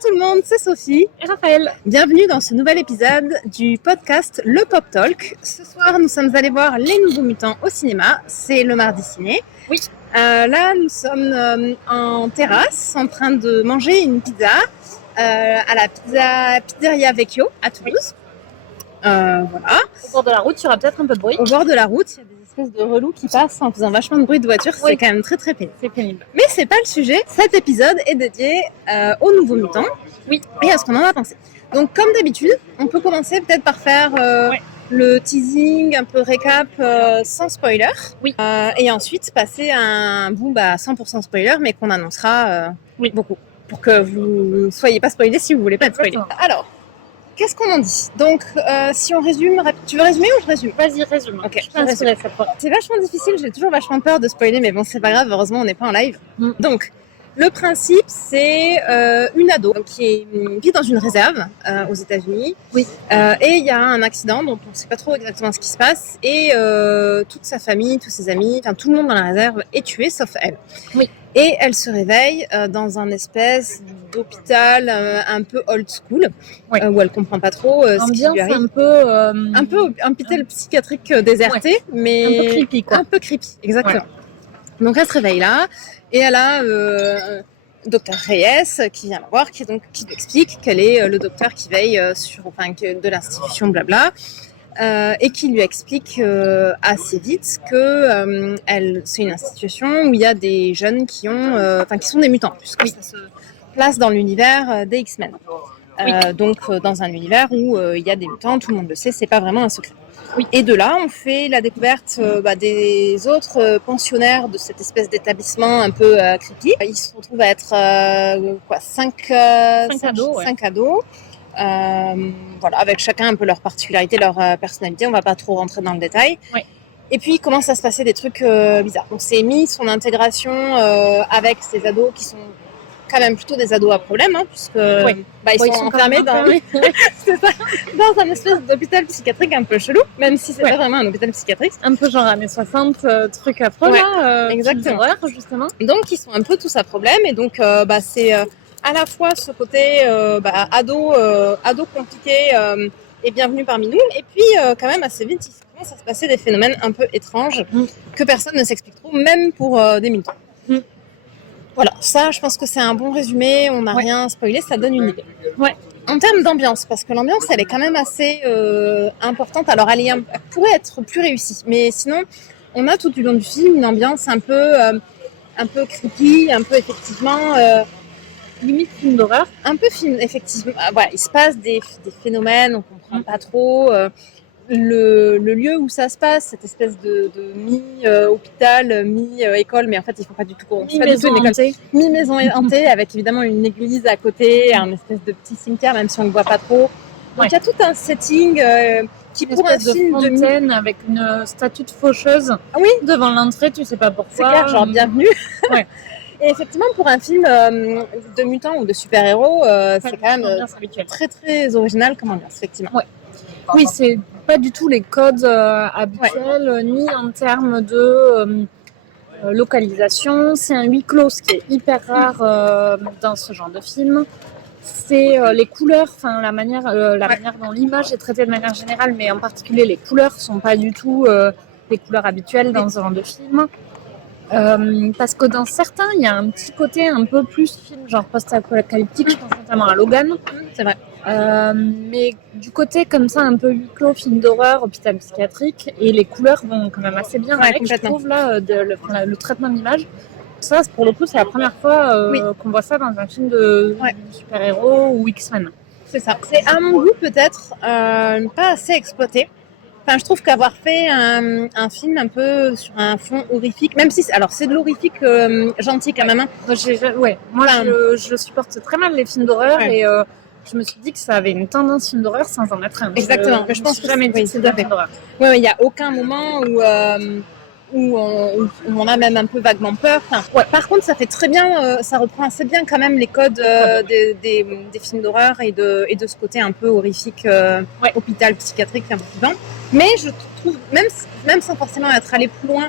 tout le monde, c'est Sophie et Raphaël. Bienvenue dans ce nouvel épisode du podcast Le Pop Talk. Ce soir, nous sommes allés voir Les Nouveaux Mutants au cinéma. C'est le mardi ciné. Oui. Là, nous sommes en terrasse en train de manger une pizza à la Pizzeria Vecchio à Toulouse. Voilà. Au bord de la route, il y aura peut-être un peu de bruit. Au bord de la route, il y a des espèces de relous qui passent en faisant vachement de bruit de voiture. Oui. C'est quand même très très pénible. C'est pénible. Mais c'est pas le sujet. Cet épisode est dédié aux Nouveaux Mutants. Oui. Et à ce qu'on en a pensé. Donc, comme d'habitude, on peut commencer peut-être par faire le teasing, un peu récap sans spoiler. Oui. Et ensuite passer à un boom 100% spoiler, mais qu'on annoncera beaucoup. Pour que vous ne soyez pas spoilés si vous voulez pas être spoilés. Alors, qu'est-ce qu'on en dit? Donc, si on résume, tu veux résumer ou je résume? Vas-y, résume. Ok, Je pense que cette fois. c'est vachement difficile, j'ai toujours vachement peur de spoiler, mais bon, c'est pas grave, heureusement, on n'est pas en live. Donc, le principe, c'est une ado qui vit dans une réserve aux États-Unis. Oui. Et il y a un accident dont on ne sait pas trop exactement ce qui se passe. Et toute sa famille, tous ses amis, enfin tout le monde dans la réserve est tué, sauf elle. Oui. Et elle se réveille dans un espèce d'hôpital un peu old school, où elle comprend pas trop ce qui lui arrive. Un peu hôpital psychiatrique déserté, mais un peu creepy, quoi. Un peu creepy, exactement. Ouais. Donc elle se réveille là, et elle a Dr Reyes qui vient la voir, qui lui explique qu'elle est le docteur qui veille de l'institution, blabla. Et qui lui explique assez vite que c'est une institution où il y a des jeunes qui sont des mutants, puisque ça se place dans l'univers des X-Men. Donc dans un univers où il y a des mutants, tout le monde le sait, c'est pas vraiment un secret. Oui. Et de là, on fait la découverte des autres pensionnaires de cette espèce d'établissement un peu creepy. Ils se retrouvent à être 5 ados. Voilà, avec chacun un peu leur particularité, leur personnalité. On va pas trop rentrer dans le détail. Oui. Et puis, il commence à se passer des trucs bizarres. Donc, c'est mis son intégration avec ces ados qui sont quand même plutôt des ados à problème, puisque ils sont enfermés dans un espèce d'hôpital psychiatrique un peu chelou, même si c'est pas vraiment un hôpital psychiatrique. Un peu genre années 60, trucs affreux, exactement. Horreur, justement. Donc, ils sont un peu tous à problème, et donc, c'est à la fois ce côté ado compliqué et bienvenue parmi nous, et puis quand même assez vite, il commence à se passer des phénomènes un peu étranges que personne ne s'explique trop, même pour des mutants. Voilà, ça, je pense que c'est un bon résumé. On n'a rien spoilé, ça donne une idée. Ouais. En termes d'ambiance, parce que l'ambiance, elle est quand même assez importante. Alors, elle pourrait être plus réussie, mais sinon, on a tout du long du film une ambiance un peu creepy, un peu effectivement limite film d'horreur. Un peu film, effectivement. Voilà, il se passe des phénomènes, on comprend pas trop. Le lieu où ça se passe, cette espèce de mi-hôpital, mi-école, mais en fait, ils font pas du tout mi-maison hantée, avec évidemment une église à côté, un espèce de petit cimetière, même si on ne le voit pas trop. Donc, il y a tout un setting qui, pour un film de fontaine avec une statue de faucheuse devant l'entrée, tu sais pas pourquoi. C'est clair, genre bienvenue. Et effectivement, pour un film de mutants ou de super-héros, c'est quand même très, très original comme ambiance, effectivement. Ouais. Oui, c'est pas du tout les codes habituels, ni en termes de localisation. C'est un huis clos, ce qui est hyper rare dans ce genre de film. C'est les couleurs, la manière dont l'image est traitée de manière générale, mais en particulier les couleurs sont pas du tout les couleurs habituelles dans ce genre de film. Parce que dans certains, il y a un petit côté un peu plus film genre post-apocalyptique, je pense notamment à Logan. C'est vrai. Mais du côté comme ça, un peu huis clos, film d'horreur, hôpital psychiatrique, et les couleurs vont quand même assez bien avec, je trouve, là, le traitement d'image. Ça, pour le coup, c'est la première fois qu'on voit ça dans un film de super-héros ou X-Men. C'est ça. C'est à mon goût peut-être pas assez exploité. Enfin, je trouve qu'avoir fait un film un peu sur un fond horrifique, même si c'est de l'horrifique gentil quand même. Moi, je supporte très mal les films d'horreur et je me suis dit que ça avait une tendance film d'horreur sans en être un. Exactement. Je pense que jamais dit que c'était un film d'horreur. Oui, il n'y a aucun moment où on a même un peu vaguement peur. Par contre, ça fait très bien, ça reprend assez bien quand même les codes des films d'horreur et de ce côté un peu horrifique, hôpital psychiatrique un peu dedans. Mais je trouve, même sans forcément être allé plus loin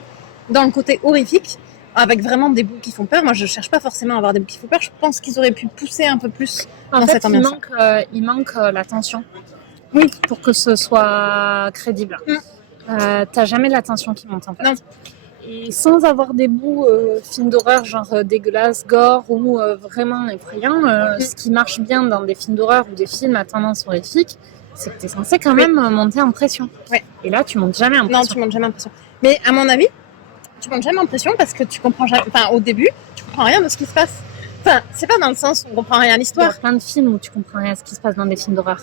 dans le côté horrifique, avec vraiment des bouts qui font peur. Moi, je cherche pas forcément à avoir des bouts qui font peur. Je pense qu'ils auraient pu pousser un peu plus En dans fait, cette ambiance. il manque la tension. Oui, pour que ce soit crédible. T'as jamais la tension qui monte en fait. Non. Et sans avoir des bouts films d'horreur genre dégueulasse, gore ou vraiment effrayants, ce qui marche bien dans des films d'horreur ou des films à tendance horrifique, c'est que t'es censé quand même monter en pression. Ouais. Et là, tu montes jamais en pression. Non, tu montes jamais en pression. Mais à mon avis, tu montes jamais en pression parce que tu comprends jamais. Enfin, au début, tu comprends rien de ce qui se passe. Enfin, c'est pas dans le sens où on comprend rien à Il y a l'histoire. plein de films où tu comprends rien à ce qui se passe dans des films d'horreur.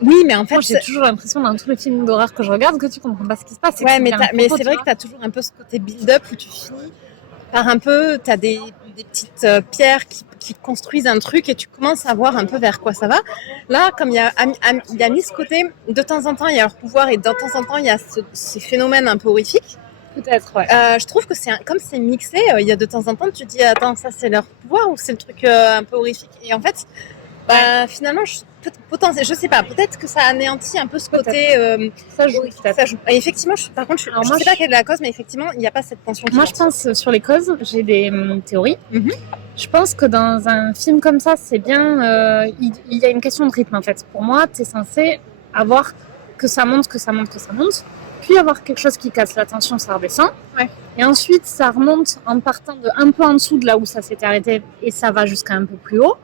Oui, mais en fait, Moi, j'ai toujours l'impression dans tous les films d'horreur que je regarde que tu comprends pas ce qui se passe. ouais, mais c'est vrai que t'as toujours un peu ce côté build-up où tu finis par un peu, t'as des petites pierres qui construisent un truc et tu commences à voir un peu vers quoi ça va. Là, comme il y a mis ce côté, de temps en temps, il y a leur pouvoir et de temps en temps, il y a ces phénomènes un peu horrifiques. Peut-être, ouais. Je trouve que comme c'est mixé, il y a de temps en temps, tu te dis, attends, ça c'est leur pouvoir ou c'est le truc un peu horrifique. Et en fait, finalement, je sais pas, peut-être que ça anéantit un peu ce côté. Ça joue, peut-être. Ça joue. Et effectivement, par contre, je sais pas quelle est la cause, mais effectivement, il n'y a pas cette tension. Moi, je pense sur les causes, j'ai des théories. Je pense que dans un film comme ça, c'est bien. Il y a une question de rythme en fait. Pour moi, tu es censé avoir que ça monte, puis avoir quelque chose qui casse la tension, ça redescend. Ouais. Et ensuite, ça remonte en partant de un peu en dessous de là où ça s'était arrêté et ça va jusqu'à un peu plus haut.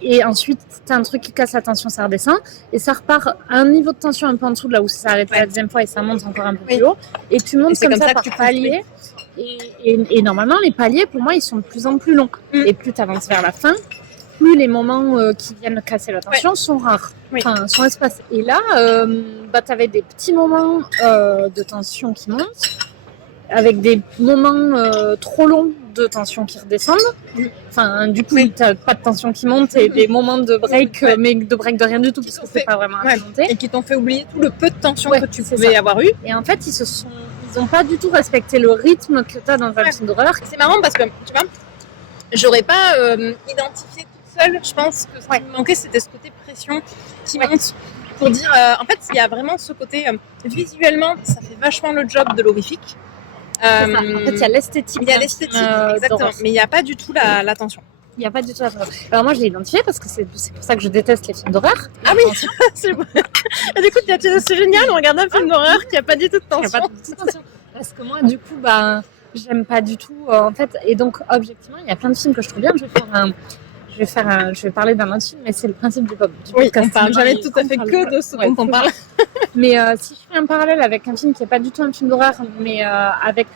Et ensuite, t'as un truc qui casse la tension, ça redescend. Et ça repart à un niveau de tension un peu en dessous de là où ça s'est arrêté la deuxième fois et ça monte encore un peu plus haut. Et tu montes comme ça par paliers. Et normalement, les paliers, pour moi, ils sont de plus en plus longs. Et plus tu avances vers la fin, plus les moments qui viennent casser la tension sont rares. Enfin, sont espacés. Et là, tu avais des petits moments de tension qui montent, avec des moments trop longs de tension qui redescendent. Enfin, du coup, t'as pas de tension qui monte et des moments de break, mais de break de rien du tout, parce que c'est pas vraiment implémenté. Et qui t'ont fait oublier tout le peu de tension que tu pouvais avoir eu. Et en fait, ils ont pas du tout respecté le rythme que t'as dans un film d'horreur. C'est marrant parce que, tu vois, j'aurais pas identifié toute seule. Je pense que ce qui me manquait, c'était ce côté pression qui monte. Pour dire, en fait, il y a vraiment ce côté, visuellement, ça fait vachement le job de l'horrifique. En fait, il y a l'esthétique. Il y a l'esthétique, exactement. Mais il n'y a pas du tout la tension. Il n'y a pas du tout la tension. Alors moi, je l'ai identifié parce que c'est pour ça que je déteste les films d'horreur. Ah oui, c'est vrai. Et du coup, c'est génial, on regarde un film d'horreur qui n'a pas du tout de tension. Parce que moi, du coup, j'aime pas du tout, en fait. Et donc, objectivement, il y a plein de films que je trouve bien. Je vais parler d'un autre film, mais c'est le principe du podcast. Oui, on parle jamais tout à fait que de ce dont on parle. Mais si je fais un parallèle avec un film qui n'est pas du tout un film d'horreur, mais avec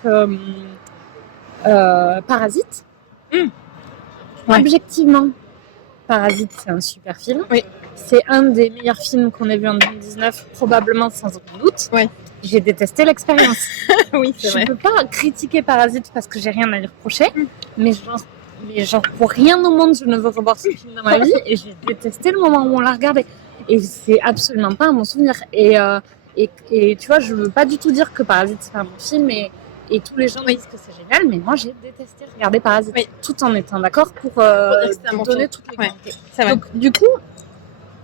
Parasite, objectivement, Parasite, c'est un super film. Oui. C'est un des meilleurs films qu'on ait vu en 2019, probablement sans aucun doute. Oui. J'ai détesté l'expérience. Oui, c'est vrai. Je ne peux pas critiquer Parasite parce que j'ai rien à lui reprocher, mais genre pour rien au monde je ne veux revoir ce film dans ma vie et j'ai détesté le moment où on l'a regardé et c'est absolument pas un bon souvenir et tu vois, je veux pas du tout dire que Parasite c'est pas un bon film et tous les gens disent que c'est génial, mais moi j'ai détesté regarder Parasite tout en étant d'accord pour donner toutes les qualités. Donc du coup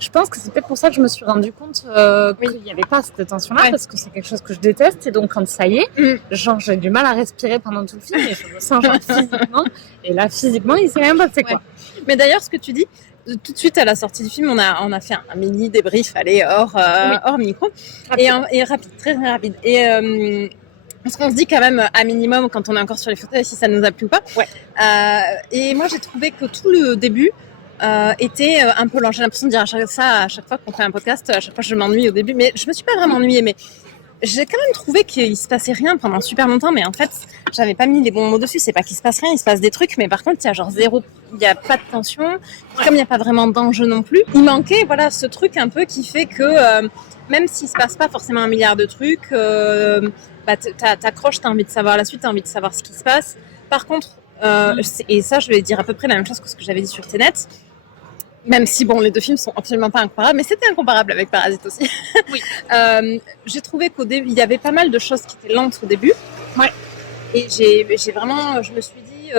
je pense que c'est peut-être pour ça que je me suis rendu compte qu'il n'y avait pas cette tension-là, parce que c'est quelque chose que je déteste. Et donc, quand ça y est, genre, j'ai du mal à respirer pendant tout le film et je me sens genre physiquement. Et là, physiquement, il s'est rien passé, quoi. Mais d'ailleurs, ce que tu dis, tout de suite à la sortie du film, on a fait un mini débrief, hors micro. Et rapide, très, très rapide. Et parce qu'on se dit quand même, à minimum, quand on est encore sur les fauteuils, si ça nous a plu ou pas. Et moi, j'ai trouvé que tout le début était un peu lent. J'ai l'impression de dire à chaque fois qu'on fait un podcast, à chaque fois je m'ennuie au début, mais je me suis pas vraiment ennuyée, mais j'ai quand même trouvé qu'il se passait rien pendant super longtemps, mais en fait j'avais pas mis les bons mots dessus. C'est pas qu'il se passe rien, il se passe des trucs, mais par contre il y a genre il y a pas de tension, comme il y a pas vraiment d'enjeu non plus, il manquait ce truc un peu qui fait que même s'il se passe pas forcément un milliard de trucs, t'accroches, t'as envie de savoir la suite, t'as envie de savoir ce qui se passe. Par contre et ça je vais dire à peu près la même chose que ce que j'avais dit sur Tenet. Même si, les deux films sont absolument pas incomparables, mais c'était incomparable avec Parasite aussi. Oui. J'ai trouvé qu'au début, il y avait pas mal de choses qui étaient lentes au début. Ouais. Et j'ai vraiment, je me suis dit,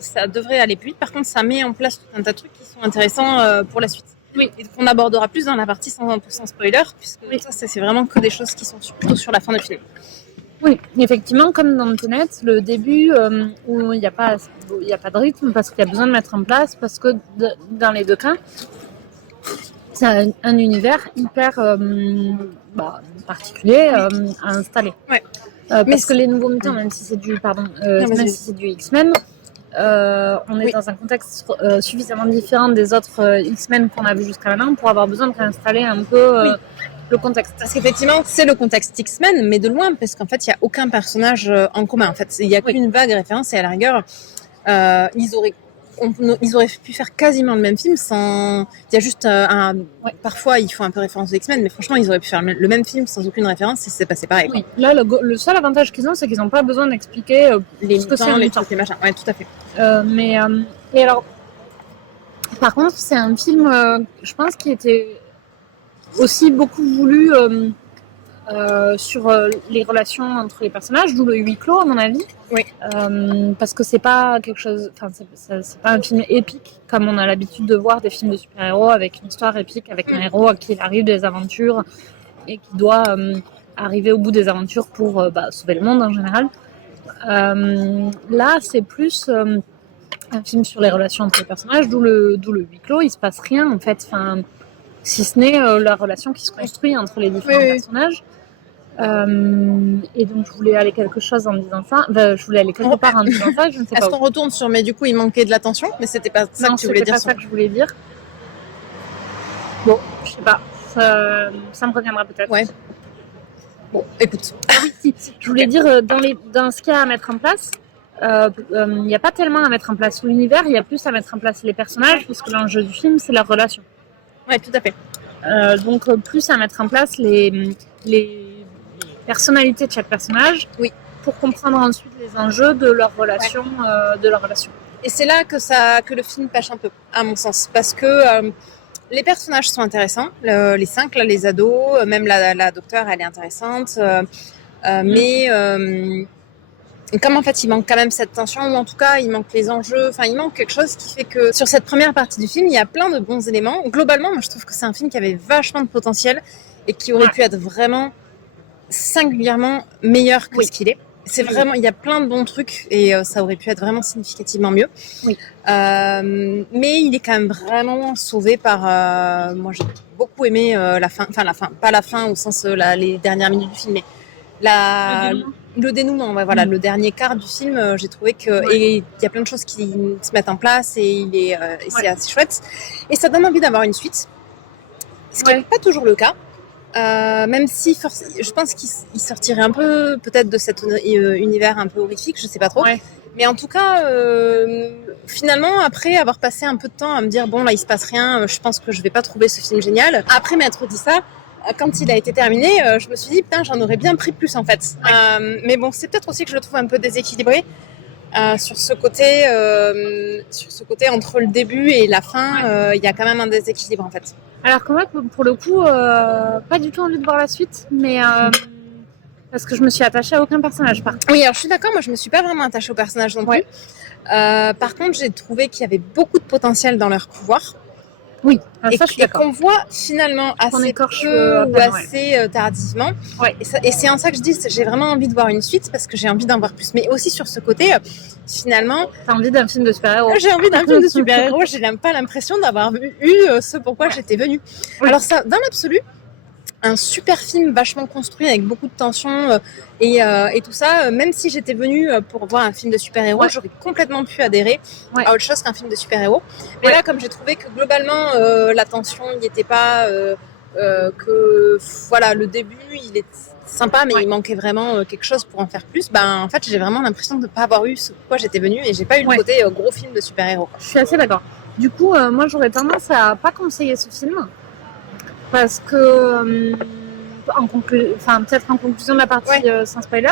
ça devrait aller plus vite. Par contre, ça met en place tout un tas de trucs qui sont intéressants pour la suite. Oui. Et qu'on abordera plus dans la partie sans spoiler, puisque ça, c'est vraiment que des choses qui sont plutôt sur la fin du film. Oui, effectivement, comme dans Tenet, le début où il n'y a pas de rythme parce qu'il y a besoin de mettre en place, parce que dans les deux cas, c'est un univers hyper particulier à installer. Ouais. Parce que les Nouveaux Mutants, même si c'est du X-Men, on est dans un contexte suffisamment différent des autres X-Men qu'on a vu jusqu'à maintenant pour avoir besoin de réinstaller un peu le contexte. Parce qu'effectivement, c'est le contexte X-Men, mais de loin, parce qu'en fait, il n'y a aucun personnage en commun. En fait, il n'y a qu'une vague référence, et à la rigueur, ils auraient pu faire quasiment le même film sans. Il y a juste parfois, ils font un peu référence aux X-Men, mais franchement, ils auraient pu faire le même film sans aucune référence et c'est passé pareil. Oui. Là, le seul avantage qu'ils ont, c'est qu'ils n'ont pas besoin d'expliquer les ce que c'est les trucs, les machins. Ouais, tout à fait. Et alors, par contre, c'est un film, je pense, qui était aussi beaucoup voulu sur les relations entre les personnages, d'où le huis clos à mon avis. Oui. Parce que c'est pas quelque chose, c'est pas un film épique comme on a l'habitude de voir des films de super-héros avec une histoire épique, avec un héros à qui il arrive des aventures et qui doit arriver au bout des aventures pour sauver le monde en général. Là, c'est plus un film sur les relations entre les personnages, d'où le huis clos. Il se passe rien en fait, si ce n'est la relation qui se construit entre les différents personnages. Et donc je voulais aller quelque chose en disant ça. Je voulais aller quelque part en disant ça. Je ne sais pas. Est-ce qu'on retourne sur mais du coup il manquait de l'attention, mais c'était pas ça que tu voulais dire. Non, c'était pas ça que je voulais dire. Bon, je sais pas. Ça me reviendra peut-être. Ouais. Bon, écoute. Oui, si. Je voulais dire dans ce qu'il y a à mettre en place. Il n'y a pas tellement à mettre en place l'univers, il y a plus à mettre en place les personnages, puisque l'enjeu du film c'est leur relation. Ouais, tout à fait. Donc plus à mettre en place les personnalités de chaque personnage, pour comprendre ensuite les enjeux de leur relation, Et c'est là que le film pêche un peu, à mon sens, parce que les personnages sont intéressants, les 5 là, les ados, même la docteure, elle est intéressante, mais comme en fait il manque quand même cette tension, ou en tout cas il manque les enjeux, enfin il manque quelque chose qui fait que sur cette première partie du film il y a plein de bons éléments. Globalement, moi je trouve que c'est un film qui avait vachement de potentiel et qui aurait pu être vraiment singulièrement meilleur que ce qu'il est. C'est vraiment, il y a plein de bons trucs et ça aurait pu être vraiment significativement mieux. Oui. Mais il est quand même vraiment sauvé par. Moi, j'ai beaucoup aimé la fin, pas la fin au sens les dernières minutes du film, mais le dénouement. Ouais, voilà, le dernier quart du film, j'ai trouvé que et il y a plein de choses qui se mettent en place et c'est assez chouette et ça donne envie d'avoir une suite. Ce qui n'est pas toujours le cas. Même si je pense qu'il sortirait un peu peut-être de cet univers un peu horrifique, je sais pas trop. Mais en tout cas, finalement, après avoir passé un peu de temps à me dire bon là il se passe rien, je pense que je vais pas trouver ce film génial. Après m'être dit ça, quand il a été terminé, je me suis dit putain j'en aurais bien pris plus en fait. Mais bon, c'est peut-être aussi que je le trouve un peu déséquilibré. Sur ce côté entre le début et la fin, il y a quand même un déséquilibre en fait. Alors que moi, pour le coup, pas du tout envie de voir la suite, mais parce que je me suis attachée à aucun personnage. Oui, alors je suis d'accord, moi je me suis pas vraiment attachée aux personnages non plus. Par contre, j'ai trouvé qu'il y avait beaucoup de potentiel dans leur pouvoir. Oui, ça je suis d'accord. Et qu'on voit finalement assez peu ou assez tardivement. Et c'est en ça que je dis, j'ai vraiment envie de voir une suite parce que j'ai envie d'en voir plus. Mais aussi sur ce côté, finalement... T'as envie d'un film de super-héros. J'ai envie d'un film de super-héros. J'ai pas l'impression d'avoir eu ce pourquoi j'étais venue. Alors ça, dans l'absolu, un super film vachement construit avec beaucoup de tension et tout ça, même si j'étais venue pour voir un film de super-héros, j'aurais complètement pu adhérer à autre chose qu'un film de super-héros. Mais là, comme j'ai trouvé que globalement la tension n'y était pas, que voilà, le début il est sympa mais il manquait vraiment quelque chose pour en faire plus, en fait j'ai vraiment l'impression de ne pas avoir eu ce pourquoi j'étais venue et j'ai pas eu le côté gros film de super-héros. Je suis assez d'accord. Du coup, moi j'aurais tendance à pas conseiller ce film. Parce que, peut-être en conclusion de la partie sans spoiler,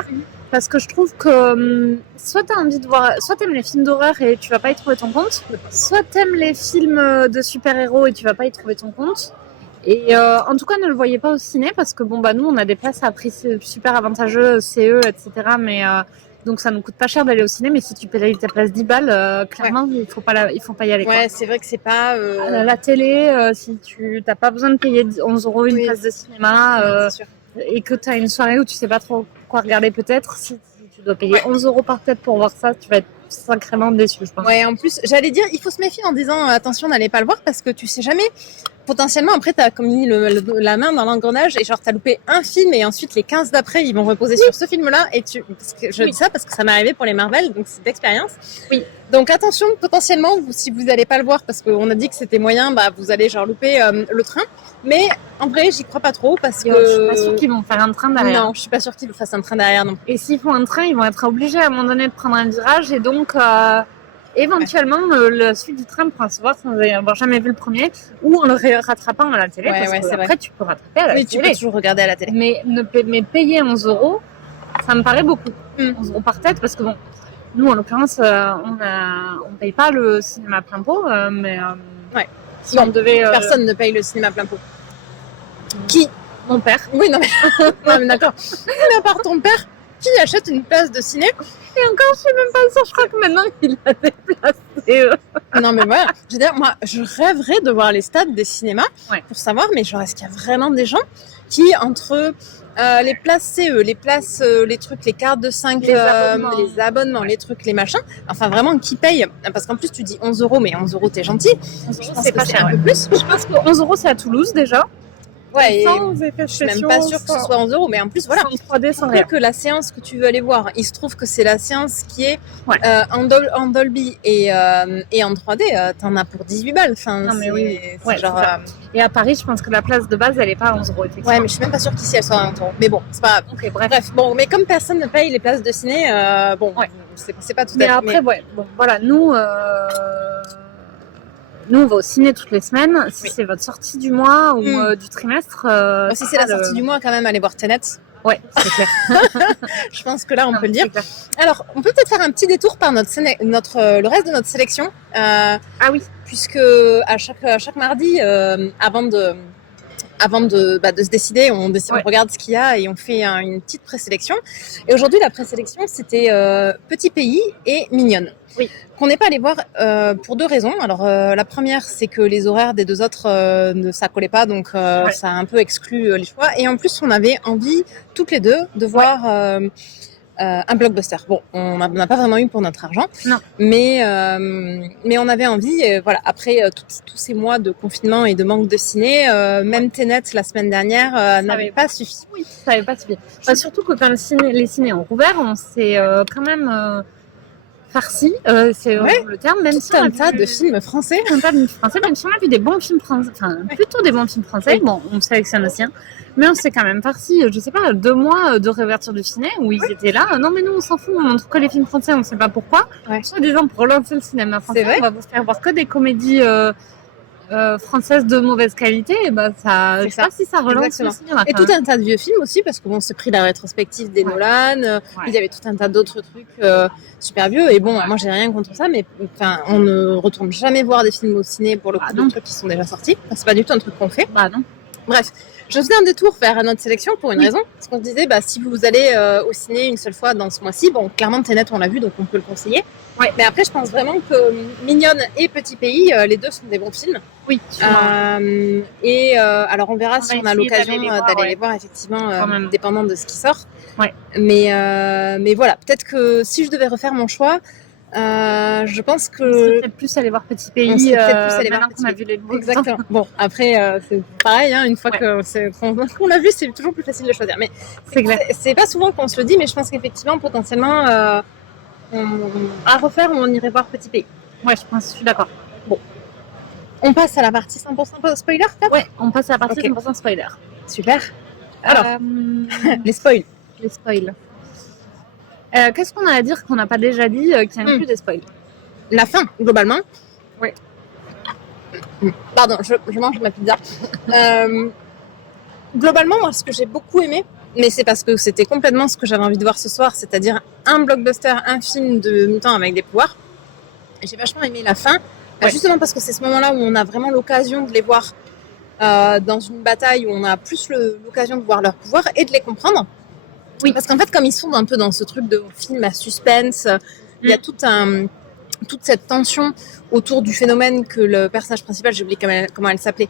parce que je trouve que soit t'as envie de voir, soit t'aimes les films d'horreur et tu vas pas y trouver ton compte, soit t'aimes les films de super-héros et tu vas pas y trouver ton compte. Et en tout cas, ne le voyez pas au ciné parce que nous on a des places à prix super avantageux, CE, etc. Mais donc ça nous coûte pas cher d'aller au ciné, mais si tu payes ta place 10 balles, clairement il faut pas y aller. Ouais, c'est vrai que c'est pas... La télé, si tu n'as pas besoin de payer 11 € une place de cinéma et que tu as une soirée où tu sais pas trop quoi regarder peut-être. Si tu dois payer 11 € par tête pour voir ça, tu vas être sacrément déçu, je pense. Ouais, en plus, j'allais dire, il faut se méfier en disant attention, n'allez pas le voir parce que tu sais jamais. Potentiellement, après, t'as comme dit la main dans l'engrenage et genre t'as loupé un film et ensuite les 15 d'après ils vont reposer sur ce film-là et je dis ça parce que ça m'est arrivé pour les Marvel, donc c'est d'expérience. Oui. Donc attention, potentiellement, si vous n'allez pas le voir parce qu'on a dit que c'était moyen, vous allez genre louper le train. Mais en vrai, j'y crois pas trop parce que. Je suis pas sûre qu'ils vont faire un train derrière. Non, je suis pas sûre qu'ils fassent un train derrière non. Et s'ils font un train, ils vont être obligés à un moment donné de prendre un virage et donc éventuellement la suite du train pourra se voir sans avoir jamais vu le premier ou en le rattrapant à la télé parce que après tu peux rattraper à la télé. Tu peux toujours regarder à la télé. Mais payer 11 €, ça me paraît beaucoup. 11 € par tête parce que bon, nous en l'occurrence on paye pas le cinéma plein pot, mais si on devait personne ne paye le cinéma plein pot. Qui? Mon père. Oui, non mais, non, mais d'accord. Mais à part ton père, qui achète une place de ciné? Et encore, je suis même pas sûre, je crois que maintenant il a déplacé. Non mais voilà, je veux dire, moi je rêverais de voir les stades des cinémas pour savoir, mais genre est-ce qu'il y a vraiment des gens qui entre les places CE, les places, les trucs, les cartes de 5, les abonnements, les trucs, les machins, enfin vraiment qui payent? Parce qu'en plus tu dis 11 €, mais 11 € t'es gentil. Je pense que c'est un peu plus. Je pense que 11 € c'est à Toulouse déjà. Ouais, sans effet spéciaux, je suis même pas sûre que ce soit 11 €, mais en plus voilà. Sans 3D, sans rien. Que la séance que tu veux aller voir, il se trouve que c'est la séance qui est en Dolby et en 3D, t'en as pour 18 balles. Enfin, non, mais c'est genre. Et à Paris, je pense que la place de base, elle est pas à 11 €. Effectivement. Ouais, mais je suis même pas sûre qu'ici elle soit à 11 €. Mais bon, c'est pas grave. Okay, bref. Bon, mais comme personne ne paye les places de ciné, c'est pas tout à fait. Mais après, bon, voilà, nous, on va au ciné toutes les semaines. Si c'est votre sortie du mois ou du trimestre. Si c'est la sortie du mois, quand même, aller voir Tenet. Ouais, c'est clair. Je pense que là, on peut le dire. Alors, on peut peut-être faire un petit détour par le reste de notre sélection. Ah oui. Puisque à chaque mardi, avant de se décider, on regarde ce qu'il y a et on fait une petite présélection. Et aujourd'hui, la présélection, c'était Petit Pays et Mignonne. Oui. Qu'on n'est pas allé voir pour deux raisons. Alors, la première, c'est que les horaires des deux autres ça collait pas, donc ça a un peu exclu les choix. Et en plus, on avait envie, toutes les deux, de voir un blockbuster. Bon, on n'a pas vraiment eu pour notre argent. Non. Mais on avait envie, voilà, après tous ces mois de confinement et de manque de ciné, même Tenet la semaine dernière n'avait pas suffi. Oui, ça n'avait pas suffi. Surtout que quand les ciné ont rouvert, on s'est quand même farci, c'est le terme, même si un tas de films français. Un tas de films français, même si on a vu des bons films français, enfin plutôt des bons films français. Bon, on sélectionne aussi un. Mais on s'est quand même farci, je sais pas, 2 mois de réouverture du ciné où ils étaient là. Non mais nous on s'en fout, on montre que les films français, on sait pas pourquoi. Soit des gens pour relancer le cinéma français, on va vous faire voir que des comédies françaises de mauvaise qualité. Et ça, je sais pas si ça relance le cinéma. Et tout un tas de vieux films aussi, parce qu'on s'est pris la rétrospective des Nolan. Il y avait tout un tas d'autres trucs super vieux. Et bon, moi j'ai rien contre ça, mais enfin, on ne retourne jamais voir des films au ciné pour le coup de trucs qui sont déjà sortis. Enfin, c'est pas du tout un truc qu'on fait. Bah non. Bref, je faisais un détour vers notre sélection pour une raison. Parce qu'on se disait, si vous allez au ciné une seule fois dans ce mois-ci, bon, clairement Tenet on l'a vu, donc on peut le conseiller. Ouais. Mais après, je pense vraiment que Mignonne et Petit Pays, les deux sont des bons films. Oui. Alors on verra si on a l'occasion d'aller les voir, effectivement, dépendant de ce qui sort. Ouais. Mais voilà, peut-être que si je devais refaire mon choix, je pense que on serait peut-être plus aller voir Petit Pays. On serait peut-être plus aller voir Petit Pays. On a vu les bons. Exactement. Bon, après c'est pareil, une fois qu'on l'a vu, c'est toujours plus facile de choisir. Mais c'est pas souvent qu'on se le dit, mais je pense qu'effectivement, potentiellement, à refaire, on irait voir Petit Pays. Ouais, je suis d'accord. Bon. On passe à la partie 100% spoiler, peut-être ? Ouais, on passe à la partie 100% spoiler. Super. Alors, les spoils. Les spoils. Qu'est-ce qu'on a à dire qu'on n'a pas déjà dit qui inclut des spoils ? La fin, globalement. Oui. Pardon, je mange ma pizza. Globalement, moi, ce que j'ai beaucoup aimé, mais c'est parce que c'était complètement ce que j'avais envie de voir ce soir, c'est-à-dire un blockbuster, un film de mutant avec des pouvoirs. J'ai vachement aimé la fin, justement parce que c'est ce moment-là où on a vraiment l'occasion de les voir dans une bataille, où on a plus l'occasion de voir leurs pouvoirs et de les comprendre. Oui. Parce qu'en fait, comme ils sont un peu dans ce truc de film à suspense, il y a toute cette tension autour du phénomène que le personnage principal, j'ai oublié comment elle s'appelait,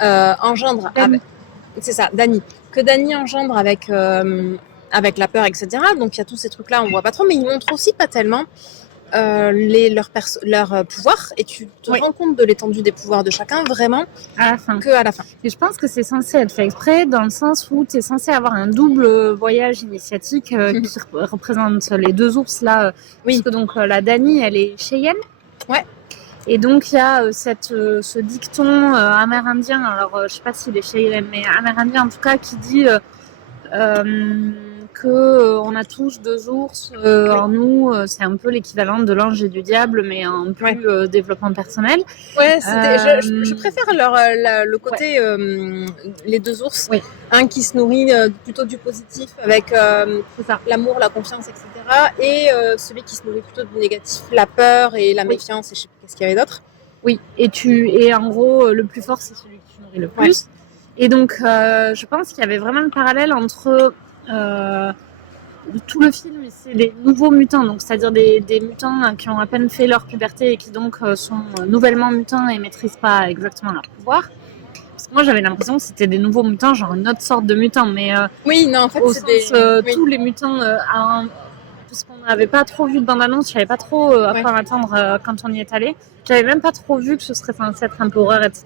engendre. C'est ça, Dany. Que Dany engendre avec avec la peur, etc. Donc il y a tous ces trucs-là, on voit pas trop, mais ils montrent aussi pas tellement leur pouvoir, et tu te rends compte de l'étendue des pouvoirs de chacun vraiment à la fin. que à la fin. Et je pense que c'est censé être fait exprès dans le sens où tu es censé avoir un double voyage initiatique qui représente les 2 ours là. Parce que donc la Dany, elle est Cheyenne. Ouais. Et donc il y a ce dicton amérindien, alors je sais pas s'il est Cheyenne, mais amérindien en tout cas, qui dit que on a tous 2 ours en nous, c'est un peu l'équivalent de l'ange et du diable, mais en plus développement personnel. Ouais, je préfère le côté les 2 ours, un qui se nourrit plutôt du positif avec l'amour, la confiance, etc. Et celui qui se nourrit plutôt du négatif, la peur et la méfiance, et je sais plus qu'est-ce qu'il y avait d'autre. Oui, et en gros le plus fort c'est celui qui nourrit le plus. Et donc je pense qu'il y avait vraiment le parallèle entre tout le film, c'est des nouveaux mutants, donc c'est-à-dire des mutants qui ont à peine fait leur puberté et qui donc sont nouvellement mutants et maîtrisent pas exactement leur pouvoir. Parce que moi j'avais l'impression que c'était des nouveaux mutants, genre une autre sorte de mutant, mais en fait c'est tous les mutants parce qu'on n'avait pas trop vu de bande-annonce, je savais pas trop à quoi m'attendre quand on y est allé. J'avais même pas trop vu que ce serait censé être un peu horreur, etc.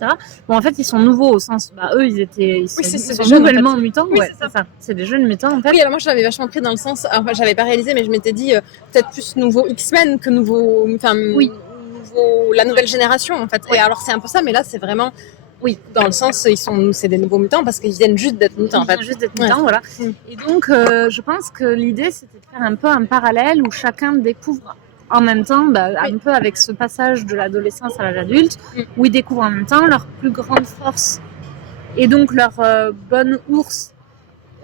Bon, en fait, ils sont nouveaux au sens, eux, ils sont nouvellement mutants. Oui, c'est ça. C'est des jeunes mutants, en fait. Oui, alors moi, je l'avais vachement pris dans le sens, enfin, j'avais pas réalisé, mais je m'étais dit peut-être plus nouveau X-Men que nouveau, la nouvelle génération, en fait. Et alors, c'est un peu ça, mais là, c'est vraiment, dans le sens, c'est des nouveaux mutants parce qu'ils viennent juste d'être mutants, en fait. Ils viennent juste d'être mutants, voilà. Et donc, je pense que l'idée, c'était de faire un peu un parallèle où chacun découvre en même temps, un peu avec ce passage de l'adolescence à l'âge adulte, où ils découvrent en même temps leur plus grande force et donc leur bonne ours,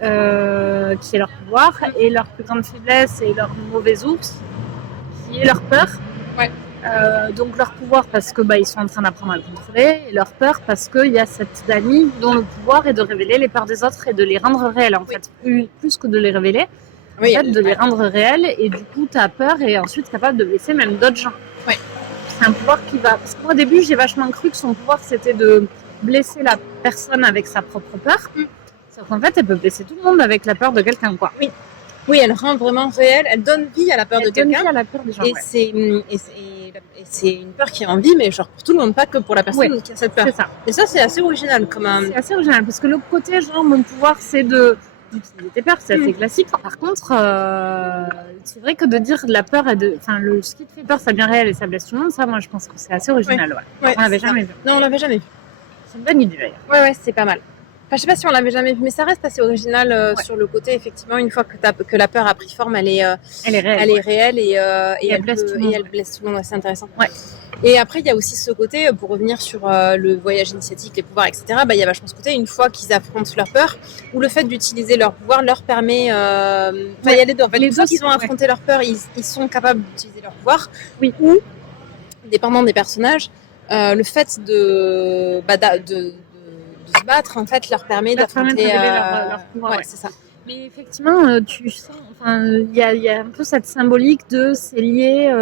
qui est leur pouvoir, et leur plus grande faiblesse et leur mauvais ours, qui est leur peur. Donc leur pouvoir parce que ils sont en train d'apprendre à le contrôler, et leur peur parce qu'il y a cette Dany dont le pouvoir est de révéler les peurs des autres et de les rendre réelles, en fait, plus que de les révéler. En fait, de les rendre réels, et du coup tu as peur et ensuite capable de blesser même d'autres gens. C'est un pouvoir qui va... Parce que moi au début j'ai vachement cru que son pouvoir c'était de blesser la personne avec sa propre peur, sauf qu'en fait elle peut blesser tout le monde avec la peur de quelqu'un, quoi. Oui, elle rend vraiment réelle, elle donne vie à la peur de quelqu'un. Elle donne vie à la peur des gens, et c'est une peur qui est en vie, mais genre pour tout le monde, pas que pour la personne qui a cette peur. C'est ça. Et ça, c'est assez original C'est assez original, parce que l'autre côté, genre mon pouvoir c'est d'utiliser tes peurs, c'est assez classique. Par contre, c'est vrai que de dire de la peur ce qui te fait peur, ça devient réel et ça blesse tout le monde, ça, moi, je pense que c'est assez original. On l'avait jamais vu. Non, on l'avait jamais vu. C'est une bonne idée, d'ailleurs. Ouais, c'est pas mal. Enfin, je sais pas si on l'avait jamais vu, mais ça reste assez original sur le côté, effectivement, une fois que la peur a pris forme, elle est réelle et elle blesse tout le monde. C'est intéressant. Et après, il y a aussi ce côté, pour revenir sur le voyage initiatique, les pouvoirs, etc., il y a vachement ce côté, une fois qu'ils affrontent leur peur, où le fait d'utiliser leur pouvoir leur permet... il y a les deux. En fait, une fois qu'ils ont affronté leur peur, ils sont capables d'utiliser leur pouvoir. Ou, dépendant des personnages, le fait de se battre, en fait, leur permet d'affronter leur pouvoir. c'est ça. Mais effectivement, tu sens... il y a un peu cette symbolique de... C'est lié...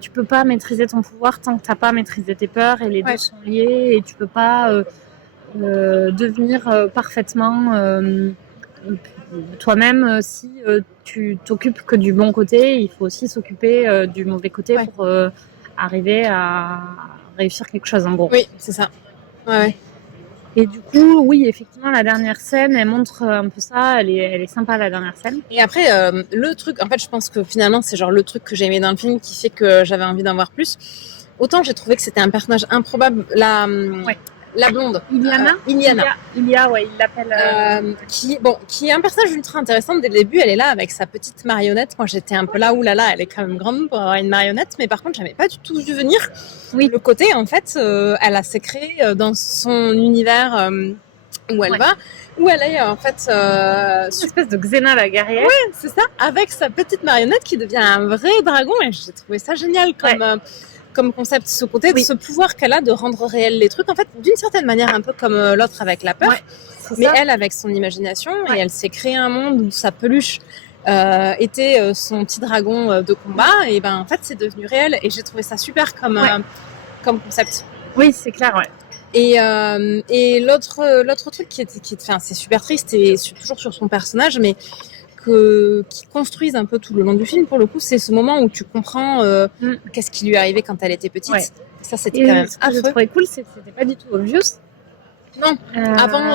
tu peux pas maîtriser ton pouvoir tant que t'as pas maîtrisé tes peurs, et les deux sont liés, et tu peux pas devenir parfaitement toi-même si tu t'occupes que du bon côté. Il faut aussi s'occuper du mauvais côté pour arriver à réussir quelque chose, en gros. Oui, c'est ça. Et du coup, oui, effectivement, la dernière scène, elle montre un peu ça. Elle est sympa, la dernière scène. Et après, le truc, en fait, je pense que finalement, c'est genre le truc que j'ai aimé dans le film qui fait que j'avais envie d'en voir plus. Autant j'ai trouvé que c'était un personnage improbable, la blonde. Iliana. Il l'appelle. Qui est un personnage ultra intéressant dès le début. Elle est là avec sa petite marionnette. Moi, j'étais un peu là, oulala, elle est quand même grande pour avoir une marionnette. Mais par contre, j'avais pas du tout vu venir le côté, en fait, elle a créé dans son univers où elle va. Où elle est, en fait... une espèce de Xena, la guerrière. Ouais, c'est ça. Avec sa petite marionnette qui devient un vrai dragon. Et j'ai trouvé ça génial comme concept, ce côté, de ce pouvoir qu'elle a de rendre réel les trucs, en fait, d'une certaine manière, un peu comme l'autre avec la peur, mais elle avec son imagination, et elle s'est créé un monde où sa peluche était son petit dragon de combat, et en fait, c'est devenu réel, et j'ai trouvé ça super comme concept. Oui, c'est clair, Et l'autre truc enfin, c'est super triste et toujours sur son personnage, mais qui construisent un peu tout le long du film, pour le coup, c'est ce moment où tu comprends qu'est-ce qui lui est arrivé quand elle était petite. Ouais. Ça, c'était quand même ce que j'ai trouvé cool, c'est que c'était pas du tout obvious. Non, avant...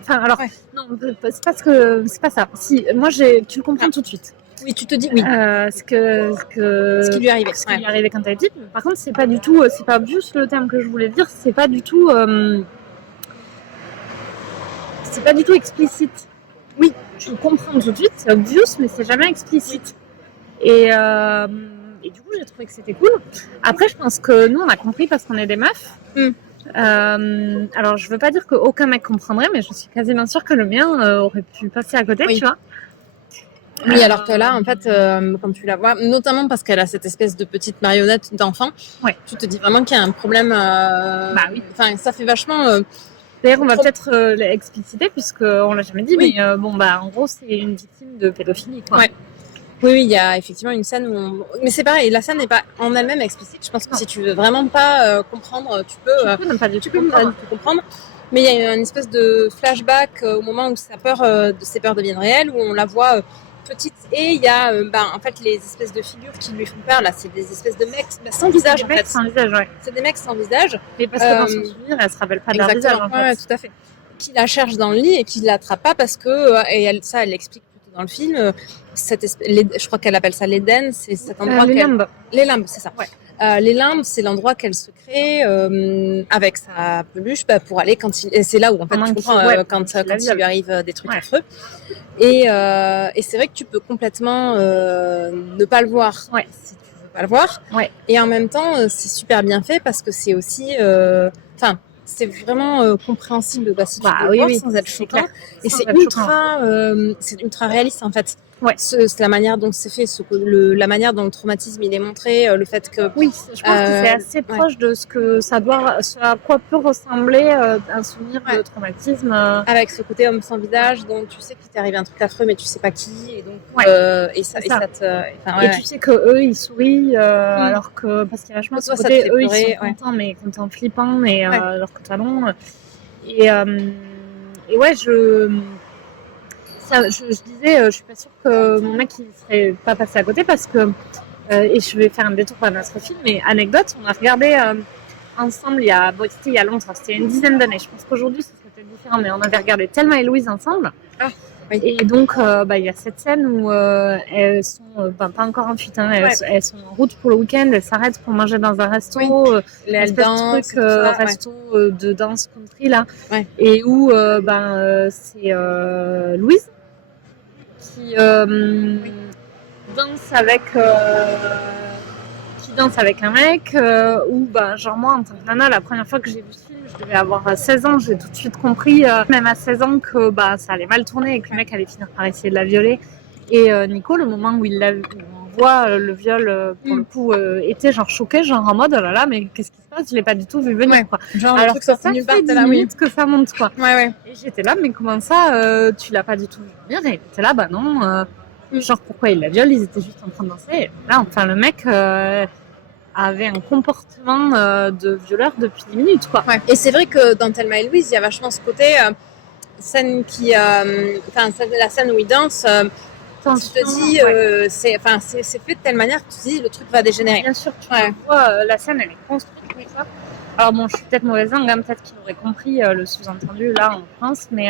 Enfin, alors, ouais. non, c'est pas ça. Si, moi, tu le comprends tout de suite. Oui, tu te dis oui. Ce qui lui est arrivé. Ce qui lui est arrivé quand elle était petite. Par contre, c'est pas du tout, c'est pas obvious le terme que je voulais dire, c'est pas du tout explicite. Oui, tu le comprends tout de suite, c'est obvious, mais c'est jamais explicite. Et du coup, j'ai trouvé que c'était cool. Après, je pense que nous, on a compris parce qu'on est des meufs. Alors, je veux pas dire qu'aucun mec comprendrait, mais je suis quasiment sûre que le mien aurait pu passer à côté, tu vois. Oui, alors que là, en fait, quand tu la vois, notamment parce qu'elle a cette espèce de petite marionnette d'enfant, tu te dis vraiment qu'il y a un problème. Bah oui. Enfin, ça fait vachement. D'ailleurs, on va peut-être l'expliciter puisqu'on l'a jamais dit, mais en gros, c'est une victime de pédophilie, quoi. Ouais. Oui, il y a effectivement une scène où mais c'est pareil, la scène n'est pas en elle-même explicite. Je pense que si tu veux vraiment pas comprendre, tu peux ne pas du tout comprendre. Mais il y a une espèce de flashback au moment où ses peurs deviennent réelles, où on la voit petite, et il y a en fait les espèces de figures qui lui font peur là, c'est des espèces de mecs sans visage en fait. Sans visage, ouais. C'est des mecs sans visage. Mais parce que dans son souvenir, elle se rappelle pas de leur visage en fait. Ouais, tout à fait. Qui la cherche dans le lit et qui l'attrape pas parce que elle l'explique plutôt dans le film. Je crois qu'elle appelle ça l'Éden, c'est cet endroit les limbes. Les limbes, c'est ça. Ouais. Les limbes, c'est l'endroit qu'elle se crée avec sa peluche pour aller et c'est là où en fait tu comprends quand il lui arrive des trucs affreux. Et c'est vrai que tu peux complètement ne pas le voir si tu veux pas le voir. Ouais. Et en même temps, c'est super bien fait parce que c'est aussi, c'est vraiment compréhensible si tu veux le voir sans être choquant. Et c'est ultra réaliste en fait. Ouais. C'est la manière dont c'est fait, la manière dont le traumatisme il est montré, le fait que. Oui, je pense que c'est assez proche de ce à quoi peut ressembler un souvenir de traumatisme. Avec ce côté homme sans visage, dont tu sais qu'il t'est arrivé un truc affreux, mais tu sais pas qui, et donc et tu sais que eux ils sourient, alors que parce qu'il y a vachement ce côté eux ils sont contents, mais contents flippants, et alors que toi non. Et ouais, je disais, je suis pas sûre que mon mec il serait pas passé à côté parce que et je vais faire un détour par notre film, mais anecdote, on a regardé ensemble il y a longtemps, c'était une dizaine d'années. Je pense qu'aujourd'hui ce serait peut-être différent, mais on avait regardé Thelma et Louise ensemble. Oui. Et donc il y a cette scène où elles sont pas encore en fuite, hein, elles sont en route pour le week-end, elles s'arrêtent pour manger dans un resto, elles dansent, resto de danse country là, et où c'est Louise qui danse avec un mec où genre moi en tant que nana, la première fois que j'ai vu ce film, je devais avoir 16 ans, j'ai tout de suite compris même à 16 ans que ça allait mal tourner et que le mec allait finir par essayer de la violer. Et Nico, le moment où on voit le viol pour le coup était genre choqué, genre en mode oh là là, mais qu'est-ce qui se passe, je l'ai pas du tout vu venir quoi. Genre alors que ça fait 10 minutes que ça monte quoi. Et j'étais là, mais comment ça tu l'as pas du tout vu venir? Et il était là, bah non, genre pourquoi il la viole, ils étaient juste en train de danser. Et là enfin le mec avait un comportement de violeur depuis 10 minutes quoi. Et c'est vrai que dans Thelma et Louise il y a vachement ce côté scène qui la scène où ils dansent, tu te dis c'est fait de telle manière que tu te dis le truc va dégénérer. Bien sûr, tu vois la scène elle est construite comme ça. Alors bon, je suis peut-être mauvaise langue, hein, peut-être qu'il aurait compris le sous-entendu là en France, mais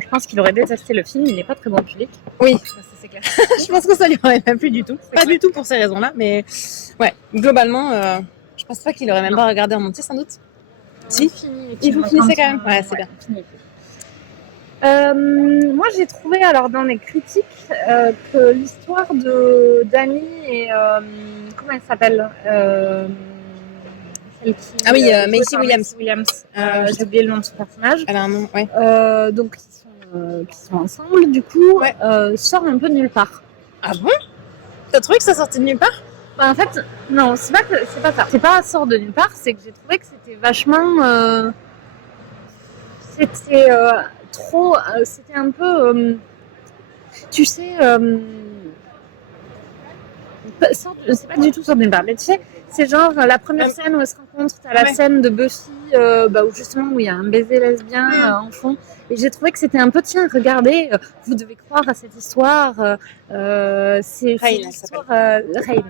je pense qu'il aurait détesté le film, il n'est pas très bon public. Oui, c'est clair. Je pense que ça lui aurait même plus du tout. Pas du tout pour ces raisons-là, mais globalement, je pense pas qu'il aurait même pas regardé en entier sans doute. Si, il faut finir quand même. Ouais, c'est bien. Moi j'ai trouvé alors dans les critiques que l'histoire de Dani et comment elle s'appelle celle qui, Macy Williams. J'ai oublié le nom de son personnage. Elle a un nom, donc qui sont ensemble du coup sort un peu de nulle part. Ah bon? T'as trouvé que ça sortait de nulle part? En fait non, c'est pas ça. C'est pas sort de nulle part, c'est que j'ai trouvé que c'était vachement c'était trop, c'était un peu tu sais C'est pas du tout sur des barres, mais tu sais, c'est genre la première scène où elles se rencontrent, t'as la scène de Buffy où justement où il y a un baiser lesbien en fond, et j'ai trouvé que c'était un peu tiens, regardez, vous devez croire à cette histoire, c'est l'histoire Rain.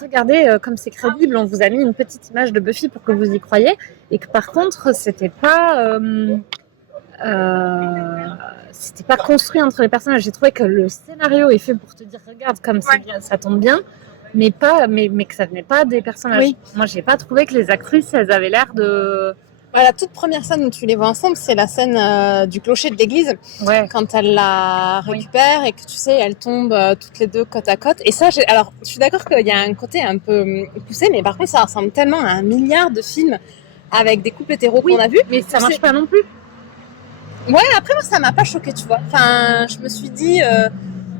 Regardez comme c'est crédible, on vous a mis une petite image de Buffy pour que vous y croyiez, et que par contre c'était pas construit entre les personnages. J'ai trouvé que le scénario est fait pour te dire regarde comme c'est bien, ça tombe bien, mais que ça venait pas des personnages. Oui. Moi j'ai pas trouvé que les actrices elles avaient l'air de... La toute première scène où tu les vois ensemble, c'est la scène du clocher de l'église, quand elle la récupère et que tu sais, elles tombent toutes les deux côte à côte. Et ça, alors je suis d'accord qu'il y a un côté un peu poussé, mais par contre ça ressemble tellement à un milliard de films avec des couples hétéros qu'on a vus. Mais ça marche pas non plus. Ouais, après moi ça m'a pas choqué, tu vois. Enfin, je me suis dit,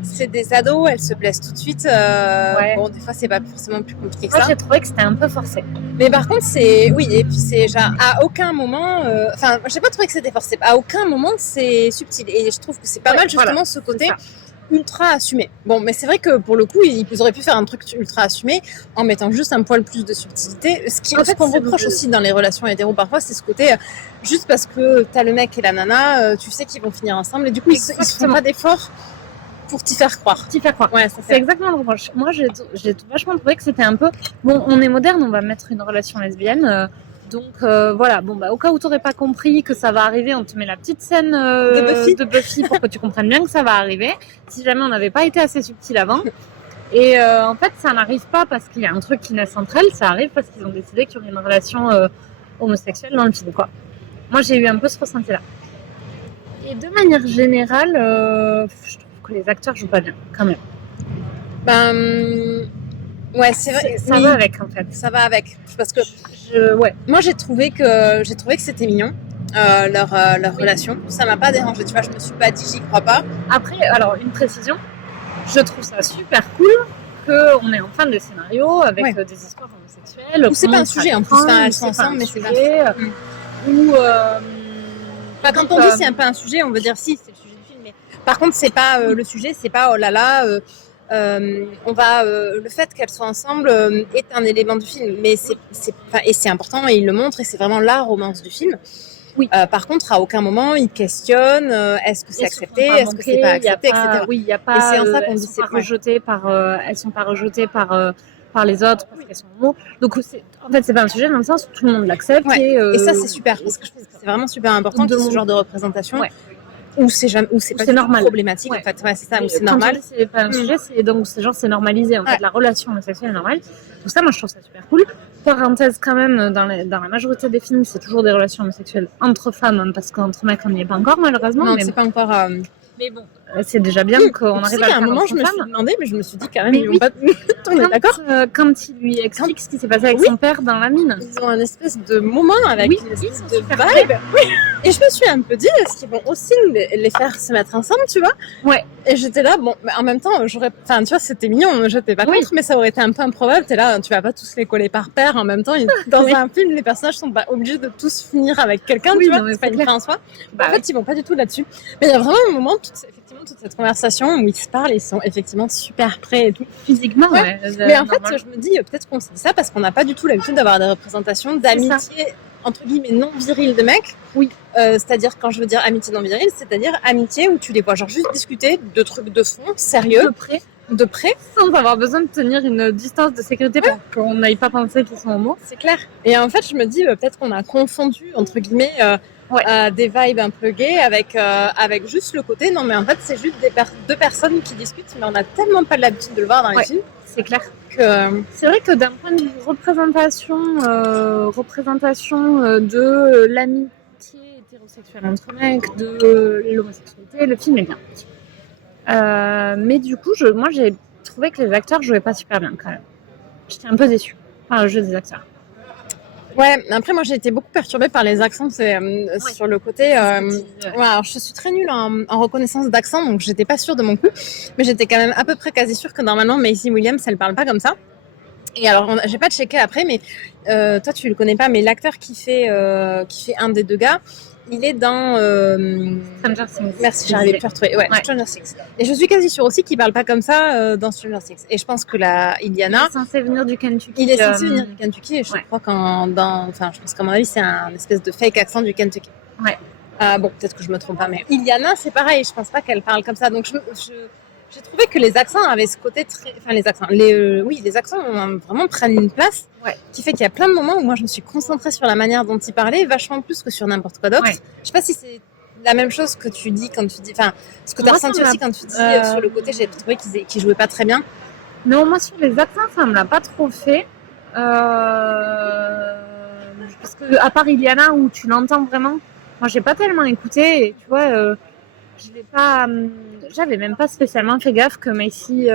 c'est des ados, elles se plaisent tout de suite. Bon, des fois c'est pas forcément plus compliqué que ça. Moi j'ai trouvé que c'était un peu forcé. Mais par contre et puis c'est genre à aucun moment, j'ai pas trouvé que c'était forcé. À aucun moment c'est subtil. Et je trouve que c'est pas mal justement ce côté ultra assumé. Bon, mais c'est vrai que pour le coup, ils auraient pu faire un truc ultra assumé en mettant juste un poil plus de subtilité. Ce qu'on reproche aussi dans les relations hétéro parfois, c'est ce côté juste parce que t'as le mec et la nana, tu sais qu'ils vont finir ensemble et du coup ils se font pas d'efforts pour t'y faire croire. Ouais, c'est exactement le reproche. Moi, j'ai vachement trouvé que c'était un peu... Bon, on est moderne, on va mettre une relation lesbienne. Donc voilà, au cas où tu n'aurais pas compris que ça va arriver, on te met la petite scène de Buffy pour que tu comprennes bien que ça va arriver. Si jamais on n'avait pas été assez subtil avant. Et en fait, ça n'arrive pas parce qu'il y a un truc qui naît entre elles, ça arrive parce qu'ils ont décidé qu'il y aurait une relation homosexuelle dans le film, quoi. Moi, j'ai eu un peu ce ressenti-là. Et de manière générale, je trouve que les acteurs jouent pas bien, quand même. Ouais, c'est vrai. Ça va avec, en fait. Ça va avec. Parce que moi, j'ai trouvé que c'était mignon, leur relation. Ça m'a pas dérangé. Tu vois, je me suis pas dit, j'y crois pas. Après, alors, une précision. Je trouve ça super cool qu'on est en fin de scénario avec des histoires homosexuelles. Ou c'est pas un sujet, en plus. Elles sont ensemble, mais c'est pas un sujet. Quand on dit c'est un peu un sujet, on veut dire si, c'est le sujet du film. Mais par contre, c'est pas le sujet, c'est pas oh là là... le fait qu'elles soient ensemble est un élément du film, mais c'est important et il le montre et c'est vraiment la romance du film. Oui. Par contre, à aucun moment ils questionnent est-ce que c'est accepté, est-ce que c'est pas accepté, etc. Oui, il y a pas. Et c'est en ça qu'on dit c'est rejeté elles sont pas rejetées par les autres parce qu'elles sont homo. Donc en fait c'est pas un sujet dans le sens où tout le monde l'accepte. Ouais. Et ça c'est super parce que je trouve que c'est vraiment super important que ce genre de représentation. Ouais. Ou c'est pas du tout problématique en fait, c'est ça, ou c'est normal. C'est pas un sujet, c'est normalisé en fait, la relation homosexuelle est normale. Donc ça, moi je trouve ça super cool. Parenthèse quand même, dans la majorité des films, c'est toujours des relations homosexuelles entre femmes, hein, parce qu'entre mecs on n'y est pas encore malheureusement. Non, mais c'est pas encore. Mais bon, c'est déjà bien qu'on arrive à le faire. À un moment, je me suis demandé, mais je me suis dit quand même, ils vont pas tourner, d'accord. Quand il lui explique ce qui s'est passé avec son père dans la mine. Ils ont un espèce de moment avec une espèce de vibe. Et je me suis un peu dit, est-ce qu'ils vont aussi les faire se mettre ensemble, tu vois? Ouais. Et j'étais là, bon, mais en même temps, tu vois, c'était mignon, j'étais pas contre, mais ça aurait été un peu improbable. T'es là, tu vas pas tous les coller par paire en même temps. Dans un film, les personnages sont pas obligés de tous finir avec quelqu'un, tu vois, c'est pas une fin en soi. En fait, ils vont pas du tout là-dessus. Mais il y a vraiment un moment, toute cette conversation où ils se parlent, ils sont effectivement super prêts et tout. Physiquement, mais en fait, je me dis, peut-être qu'on se dit ça parce qu'on n'a pas du tout l'habitude d'avoir des représentations d'amitié, entre guillemets, non virile de mecs. Oui. C'est-à-dire, quand je veux dire amitié non virile, c'est-à-dire amitié où tu les vois genre juste discuter de trucs de fond, sérieux. De près. Sans avoir besoin de tenir une distance de sécurité pour qu'on n'aille pas penser qu'ils sont homo. C'est clair. Et en fait, je me dis, peut-être qu'on a confondu, entre guillemets, des vibes un peu gays avec juste le côté, non mais en fait, c'est juste deux personnes qui discutent, mais on a tellement pas l'habitude de le voir dans les films. C'est clair. C'est vrai que d'un point de vue représentation de l'amitié hétérosexuelle entre mecs, de l'homosexualité, le film est bien. Mais du coup, moi j'ai trouvé que les acteurs jouaient pas super bien quand même. J'étais un peu déçue par le jeu des acteurs. Ouais, après moi j'ai été beaucoup perturbée par les accents, sur le côté. Alors, je suis très nulle en reconnaissance d'accent, donc j'étais pas sûre de mon coup, mais j'étais quand même à peu près quasi sûre que normalement Maisie Williams elle parle pas comme ça. Et alors j'ai pas checké après, mais toi tu le connais pas, mais l'acteur qui fait un des deux gars, il est dans... Stranger Things. Merci, j'arrivais plus à retrouver. Ouais, Stranger Things. Et je suis quasi sûre aussi qu'il parle pas comme ça dans Stranger Things. Et je pense que Iliana... Il est censé venir du Kentucky. Il est censé venir du Kentucky et je crois je pense qu'à mon avis, c'est un espèce de fake accent du Kentucky. Ouais. Bon, peut-être que je me trompe pas, mais Iliana, c'est pareil. Je pense pas qu'elle parle comme ça. Donc, j'ai trouvé que les accents avaient ce côté très... Enfin, les accents. Les accents vraiment prennent une place qui fait qu'il y a plein de moments où moi, je me suis concentrée sur la manière dont ils parlaient, vachement plus que sur n'importe quoi d'autre. Ouais. Je sais pas si c'est la même chose que tu dis quand tu dis... Enfin, ce que tu as ressenti aussi quand tu dis sur le côté, j'ai trouvé qu'ils jouaient pas très bien. Non, moi, sur les accents, ça me l'a pas trop fait. Parce que, à part Iliana, où tu l'entends vraiment, moi, j'ai pas tellement écouté. Et tu vois... j'avais même pas spécialement fait gaffe que Maisie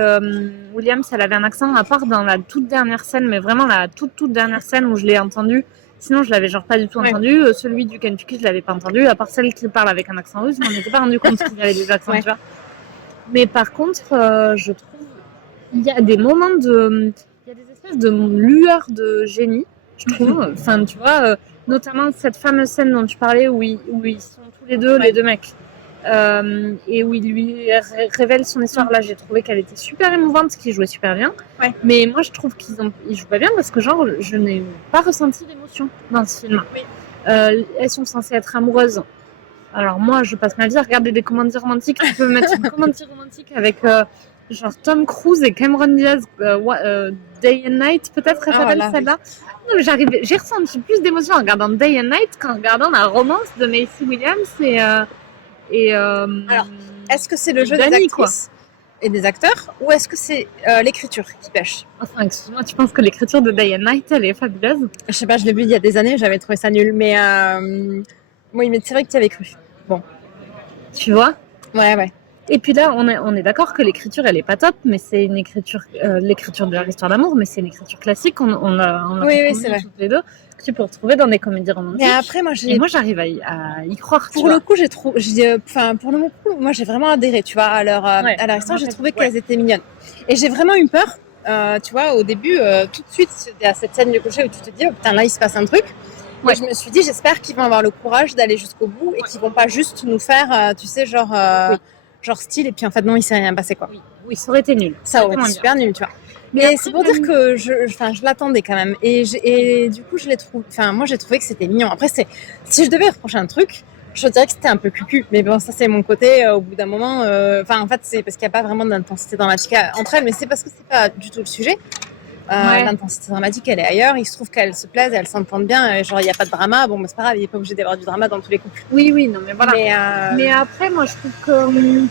Williams, elle avait un accent, à part dans la toute dernière scène, mais vraiment la toute dernière scène où je l'ai entendu. Sinon, je l'avais genre pas du tout entendu. Celui du Kentucky, je l'avais pas entendu. À part celle qui parle avec un accent russe, je m'en étais pas rendu compte qu'il y avait des accents, tu vois. Mais par contre, je trouve, il y a des moments il y a des espèces de lueurs de génie, je trouve. Enfin, tu vois, notamment cette fameuse scène dont tu parlais où ils sont tous les deux mecs. Et où il lui révèle son histoire. Là, j'ai trouvé qu'elle était super émouvante, qu'il jouait super bien. Mais moi, je trouve qu'ils jouent pas bien parce que genre, je n'ai pas ressenti d'émotion dans ce film. Elles sont censées être amoureuses. Alors moi, je passe ma vie à regarder des comédies romantiques. Tu peux mettre une comédie romantique avec genre Tom Cruise et Cameron Diaz, Day and Night, peut-être, elle s'appelle celle-là. Non, mais j'ai ressenti plus d'émotion en regardant Day and Night qu'en regardant la romance de Maisie Williams alors, est-ce que c'est le jeu des actrices et des acteurs ou est-ce que c'est l'écriture qui pêche? Enfin, excuse-moi, tu penses que l'écriture de Day and Night, elle est fabuleuse? Je sais pas, je l'ai vu il y a des années, j'avais trouvé ça nul, mais oui, mais c'est vrai que tu y avais cru. Bon. Tu vois? Ouais. Et puis là, on est d'accord que l'écriture, elle est pas top, mais c'est une écriture, l'écriture de leur histoire d'amour, mais c'est une écriture classique, on l'a oui, c'est vrai. toutes les deux, que tu peux retrouver dans des comédies romantiques. Mais après, moi, j'arrive à y croire. Pour le coup, moi, j'ai vraiment adhéré, tu vois, à leur histoire, j'ai trouvé qu'elles étaient mignonnes. Et j'ai vraiment eu peur, tu vois, au début, tout de suite, c'était à cette scène du cocher où tu te dis, oh putain, là, il se passe un truc. Et je me suis dit, j'espère qu'ils vont avoir le courage d'aller jusqu'au bout et qu'ils vont pas juste nous faire, tu sais, genre style, et puis en fait, non, il s'est rien passé, quoi. Oui, ça aurait été nul. Ça aurait été super nul, tu vois. Mais c'est pour dire que je l'attendais quand même. Et du coup, moi, j'ai trouvé que c'était mignon. Après, si je devais reprocher un truc, je dirais que c'était un peu cucu. Mais bon, ça, c'est mon côté, au bout d'un moment, en fait, c'est parce qu'il n'y a pas vraiment d'intensité dramatique entre elles, mais c'est parce que c'est pas du tout le sujet. L'intensité dramatique, elle est ailleurs. Il se trouve qu'elles se plaisent, elles s'entendent bien. Genre, il n'y a pas de drama. Bon, mais c'est pas grave, il n'est pas obligé d'avoir du drama dans tous les couples. Oui, non, mais voilà. Mais après, moi, je trouve que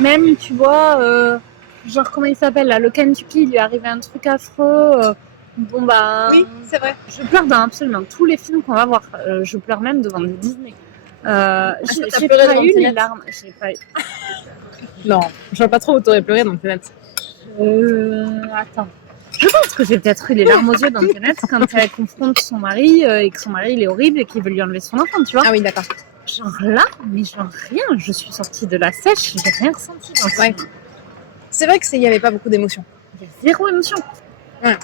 même, tu vois, genre, comment il s'appelle là, le Kentucky, il lui est arrivé un truc affreux. Oui, c'est vrai. Je pleure dans absolument tous les films qu'on va voir. Je pleure même devant des Disney. J'ai pas eu les larmes. J'ai pas eu. Non, je vois pas trop où t'aurais pleuré dans Tenet. Attends. Je pense que j'ai peut-être eu les larmes aux yeux dans Tenet quand elle confronte son mari et que son mari il est horrible et qu'il veut lui enlever son enfant, tu vois. Ah oui, d'accord. Genre là, mais genre rien. Je suis sortie de la sèche, j'ai rien ressenti dans ce film. C'est vrai qu'il n'y avait pas beaucoup d'émotions. Il y a zéro émotion. Ouais.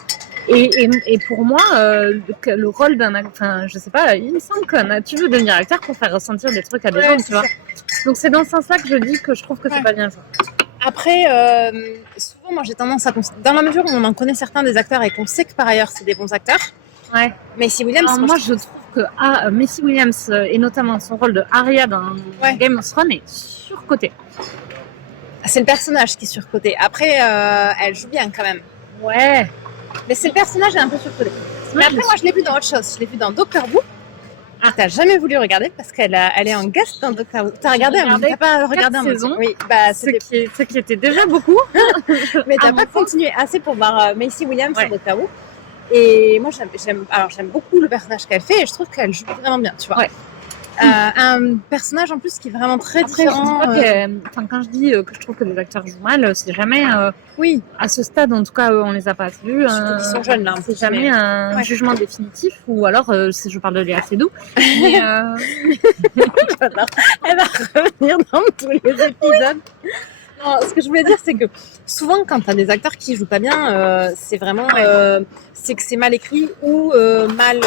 Et pour moi, le rôle d'un acteur, enfin, je sais pas, il me semble que tu veux devenir acteur pour faire ressentir des trucs à des gens, tu vois. Donc c'est dans ce sens-là que je dis que je trouve que c'est pas bien fait. Après, souvent, moi j'ai tendance à dans la mesure où on en connaît certains des acteurs et qu'on sait que par ailleurs c'est des bons acteurs. Ouais. Maisie Williams. Alors, moi je trouve que Maisie Williams et notamment son rôle de Arya dans Game of Thrones est surcoté. C'est le personnage qui est surcoté. Après, elle joue bien quand même. Ouais. Mais c'est le personnage est un peu surcoté. Mais après, moi je l'ai vu dans autre chose. Je l'ai vu dans Doctor Who. T'as jamais voulu regarder parce qu'elle est en guest dans Doctor Who. T'as regardé, t'as pas regardé en saison. Oui, ce qui était déjà beaucoup. Mais t'as pas continué assez pour voir Maisie Williams dans Doctor Who. Et moi j'aime beaucoup le personnage qu'elle fait et je trouve qu'elle joue vraiment bien, tu vois. Ouais. Un personnage en plus qui est vraiment très différent. Quand je dis que je trouve que les acteurs jouent mal, c'est jamais. Oui. À ce stade, en tout cas, on les a pas vus. Surtout qu'ils sont jeunes là. C'est jamais un jugement définitif, ou alors je parle de Léa Seydoux. Mais elle va revenir dans tous les épisodes. Non, ce que je voulais dire, c'est que souvent, quand t'as des acteurs qui jouent pas bien, c'est vraiment, c'est que c'est mal écrit ou mal,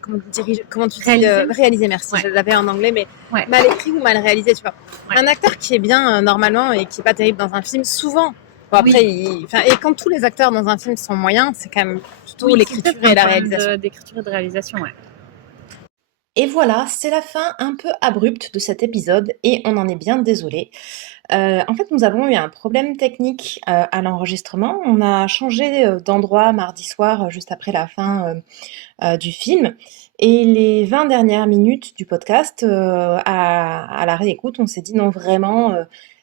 comment tu dis, Réalisé. réalisé. Merci. Ouais. Je l'avais en anglais, mais Ouais. mal écrit ou mal réalisé, tu vois. Ouais. Un acteur qui est bien normalement et qui est pas terrible dans un film, souvent. Bon, après, et quand tous les acteurs dans un film sont moyens, c'est quand même plutôt l'écriture et la réalisation. D'écriture et de réalisation, ouais. Et voilà, c'est la fin un peu abrupte de cet épisode et on en est bien désolé. En fait, nous avons eu un problème technique à l'enregistrement. On a changé d'endroit mardi soir, juste après la fin du film. Et les 20 dernières minutes du podcast, à la réécoute, on s'est dit non, vraiment,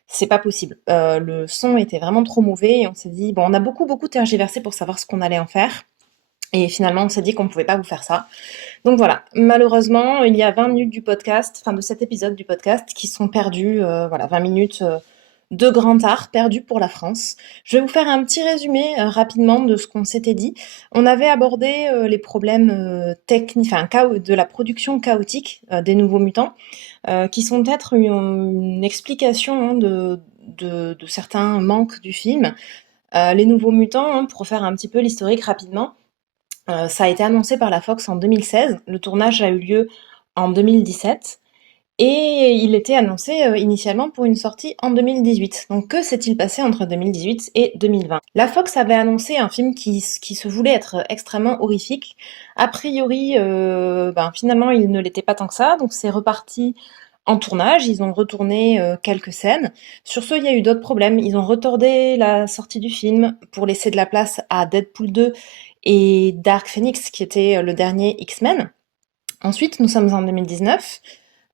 c'est pas possible. Le son était vraiment trop mauvais et on s'est dit, bon, on a beaucoup tergiversé pour savoir ce qu'on allait en faire. Et finalement, on s'est dit qu'on pouvait pas vous faire ça. Donc voilà, malheureusement, il y a 20 minutes du podcast, enfin de cet épisode du podcast, qui sont perdus, voilà, 20 minutes de grand art perdues pour la France. Je vais vous faire un petit résumé rapidement de ce qu'on s'était dit. On avait abordé les problèmes techniques, enfin de la production chaotique des Nouveaux Mutants, qui sont peut-être une explication de certains manques du film. Les Nouveaux Mutants, hein, pour faire un petit peu l'historique rapidement, ça a été annoncé par la Fox en 2016. Le tournage a eu lieu en 2017 et il était annoncé initialement pour une sortie en 2018. Donc que s'est-il passé entre 2018 et 2020? La Fox avait annoncé un film qui se voulait être extrêmement horrifique. A priori, finalement, il ne l'était pas tant que ça. Donc c'est reparti en tournage. Ils ont retourné quelques scènes. Sur ce, il y a eu d'autres problèmes. Ils ont retardé la sortie du film pour laisser de la place à Deadpool 2 et Dark Phoenix, qui était le dernier X-Men. Ensuite, nous sommes en 2019.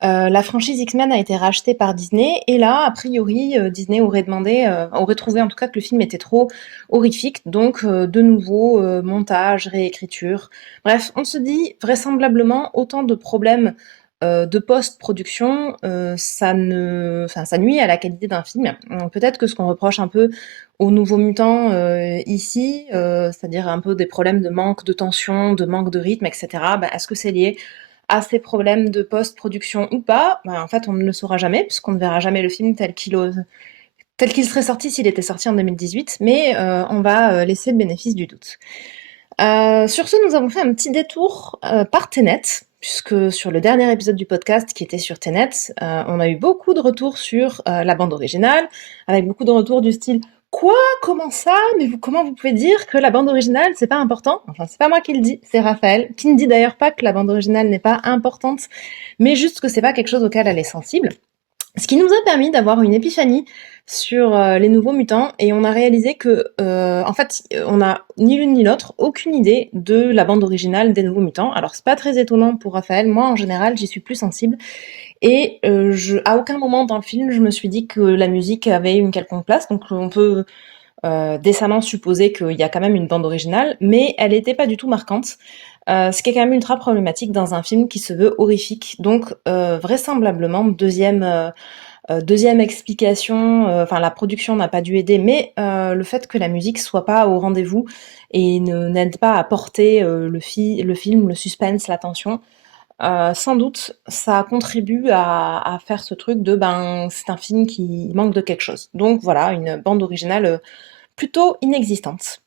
La franchise X-Men a été rachetée par Disney et là, a priori, Disney aurait trouvé en tout cas que le film était trop horrifique, donc de nouveau montage, réécriture. Bref, on se dit vraisemblablement autant de problèmes de post-production, ça nuit à la qualité d'un film. Peut-être que ce qu'on reproche un peu aux Nouveaux Mutants ici, c'est-à-dire un peu des problèmes de manque de tension, de manque de rythme, etc. Est-ce que c'est lié à ces problèmes de post-production ou pas? En fait, on ne le saura jamais, puisqu'on ne verra jamais le film tel qu'il serait sorti s'il était sorti en 2018, mais on va laisser le bénéfice du doute. Sur ce, nous avons fait un petit détour par Tenet, puisque sur le dernier épisode du podcast qui était sur Tenet, on a eu beaucoup de retours sur la bande originale, avec beaucoup de retours du style Quoi? Comment ça? Mais comment vous pouvez dire que la bande originale, c'est pas important? Enfin, c'est pas moi qui le dis, c'est Raphaël, qui ne dit d'ailleurs pas que la bande originale n'est pas importante, mais juste que c'est pas quelque chose auquel elle est sensible. Ce qui nous a permis d'avoir une épiphanie sur les Nouveaux Mutants et on a réalisé que, en fait, on n'a ni l'une ni l'autre aucune idée de la bande originale des Nouveaux Mutants. Alors c'est pas très étonnant pour Raphaël, moi en général j'y suis plus sensible et à aucun moment dans le film je me suis dit que la musique avait une quelconque place, donc on peut décemment supposer qu'il y a quand même une bande originale, mais elle n'était pas du tout marquante. Ce qui est quand même ultra problématique dans un film qui se veut horrifique. Donc vraisemblablement, deuxième explication, la production n'a pas dû aider, mais le fait que la musique soit pas au rendez-vous et n'aide pas à porter le film, le suspense, la tension. Sans doute, ça contribue à faire ce truc de c'est un film qui manque de quelque chose. Donc voilà, une bande originale plutôt inexistante.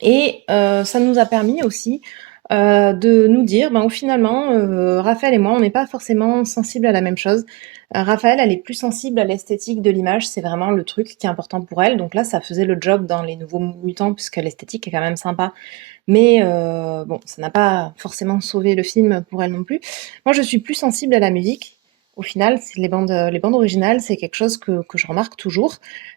Et ça nous a permis aussi de nous dire où finalement, Raphaël et moi, on n'est pas forcément sensibles à la même chose. Raphaël, elle est plus sensible à l'esthétique de l'image, c'est vraiment le truc qui est important pour elle. Donc là, ça faisait le job dans Les Nouveaux Mutants, puisque l'esthétique est quand même sympa. Mais ça n'a pas forcément sauvé le film pour elle non plus. Moi, je suis plus sensible à la musique. Au final, les bandes originales, c'est quelque chose que je remarque toujours.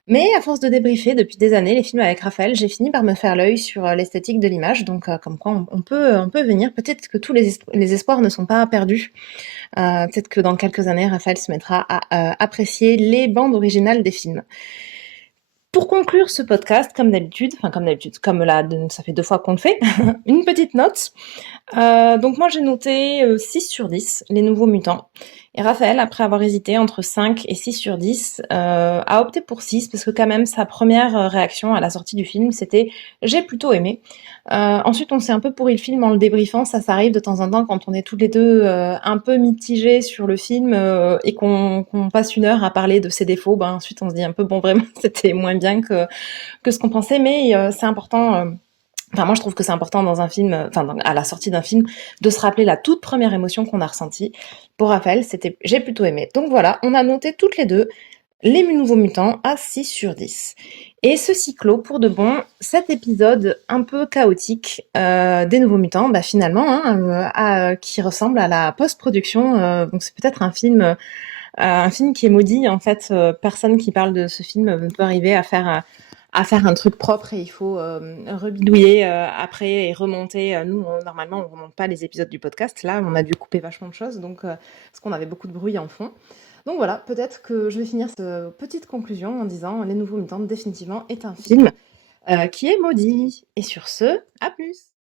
Mais à force de débriefer depuis des années les films avec Raphaël, j'ai fini par me faire l'œil sur l'esthétique de l'image. Donc, comme quoi, on peut venir. Peut-être que tous les espoirs ne sont pas perdus. Peut-être que dans quelques années, Raphaël se mettra à apprécier les bandes originales des films. Pour conclure ce podcast, comme là, ça fait 2 fois qu'on le fait, une petite note. Donc moi j'ai noté 6 sur 10, Les Nouveaux Mutants. Et Raphaël, après avoir hésité entre 5 et 6 sur 10, a opté pour 6 parce que quand même sa première réaction à la sortie du film, c'était j'ai plutôt aimé. Ensuite, on s'est un peu pourri le film en le débriefant. Ça arrive de temps en temps quand on est tous les deux un peu mitigés sur le film et qu'on passe une heure à parler de ses défauts. Ben, ensuite, on se dit un peu bon, vraiment, c'était moins bien que ce qu'on pensait, mais c'est important. Enfin, moi, je trouve que c'est important dans un film, à la sortie d'un film, de se rappeler la toute première émotion qu'on a ressentie. Pour Raphaël, c'était j'ai plutôt aimé. Donc voilà, on a noté toutes les deux les Nouveaux Mutants à 6 sur 10. Et ceci clôt pour de bon cet épisode un peu chaotique des Nouveaux Mutants, bah finalement, qui ressemble à la post-production. Donc c'est peut-être un film qui est maudit. En fait, personne qui parle de ce film ne peut arriver à faire un truc propre et il faut rebidouiller après et remonter. Nous, normalement, on remonte pas les épisodes du podcast. Là, on a dû couper vachement de choses, donc parce qu'on avait beaucoup de bruit en fond. Donc voilà, peut-être que je vais finir cette petite conclusion en disant Les Nouveaux Mutants, définitivement, est un film qui est maudit. Et sur ce, à plus!